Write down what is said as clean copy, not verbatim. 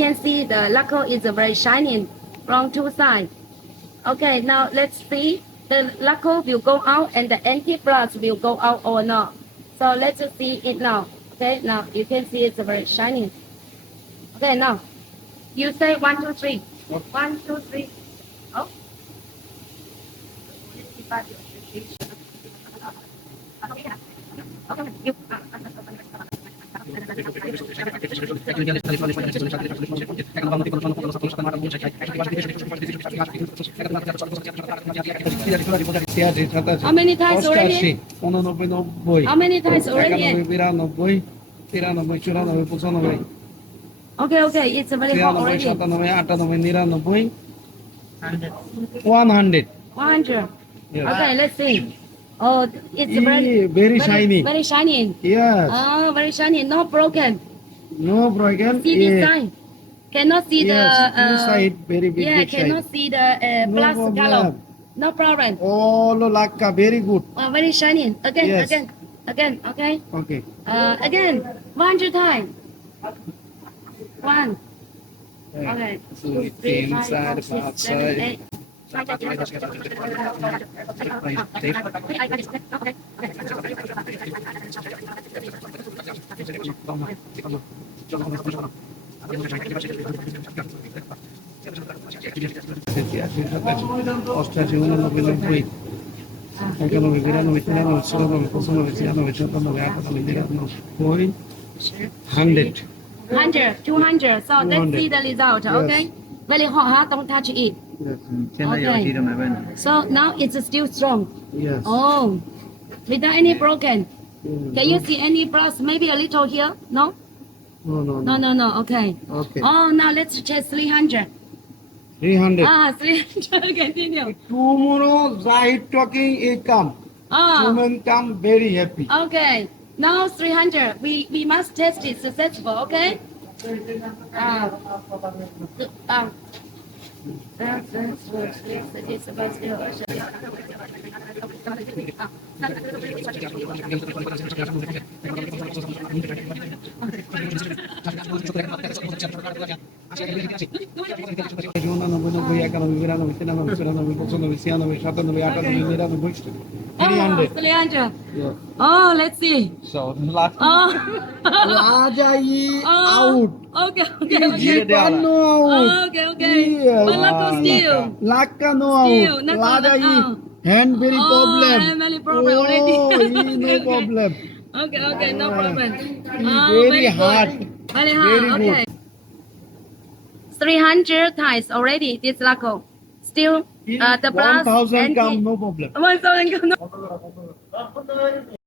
can see the lacquer is very shining from two sides. Okay, now let's see the lacquer will go out and the anti-blast will go out or not. So let's just see it now. Okay, now you can see it's very shining. Okay, now you say 1, 2, 3. 1, 2, 3. Oh. Okay. You. How many times already? How many times already? Okay, it's very hot already. 100. 100. Yes. Okay, let's see. Oh, it's very shiny. Very shiny. Yes. Oh, very shiny. No broken. No broken. See this side. Cannot see Yes, the. inside very big. Yeah, big cannot side. see the No plus problem. color. No problem. Oh, lacquer, very good. Very shiny. Again, Yes. again. Okay. Okay. Again. 100 times. 1. Okay. 2, 3, 5, 4, 6, 7, 8. Hundred. 100, 200. So let's see the result. Okay. Very hot, huh? Don't touch it. Okay. So now it's still strong. Yes. Oh, without any broken. Can you see any brass? Maybe a little here? No? No. Okay. Okay. Oh, now let's check 300. 300. 300. Continue. Tomorrow, Zahid talking, he come. Women come very happy. Okay. Now 300. We must test it successful. Okay. Oh, let's see. So, Oh. out. Okay. No out. Okay. Yes. But lacquer still. Lacquer no Still, out. not out. Hand very problem. Hand very problem already. No problem. Okay, no problem. Very hard. Very hard. Very Okay. 300 times already. This lacquer. Still, the brass. 1,000 come, no problem. 1,000 come. No.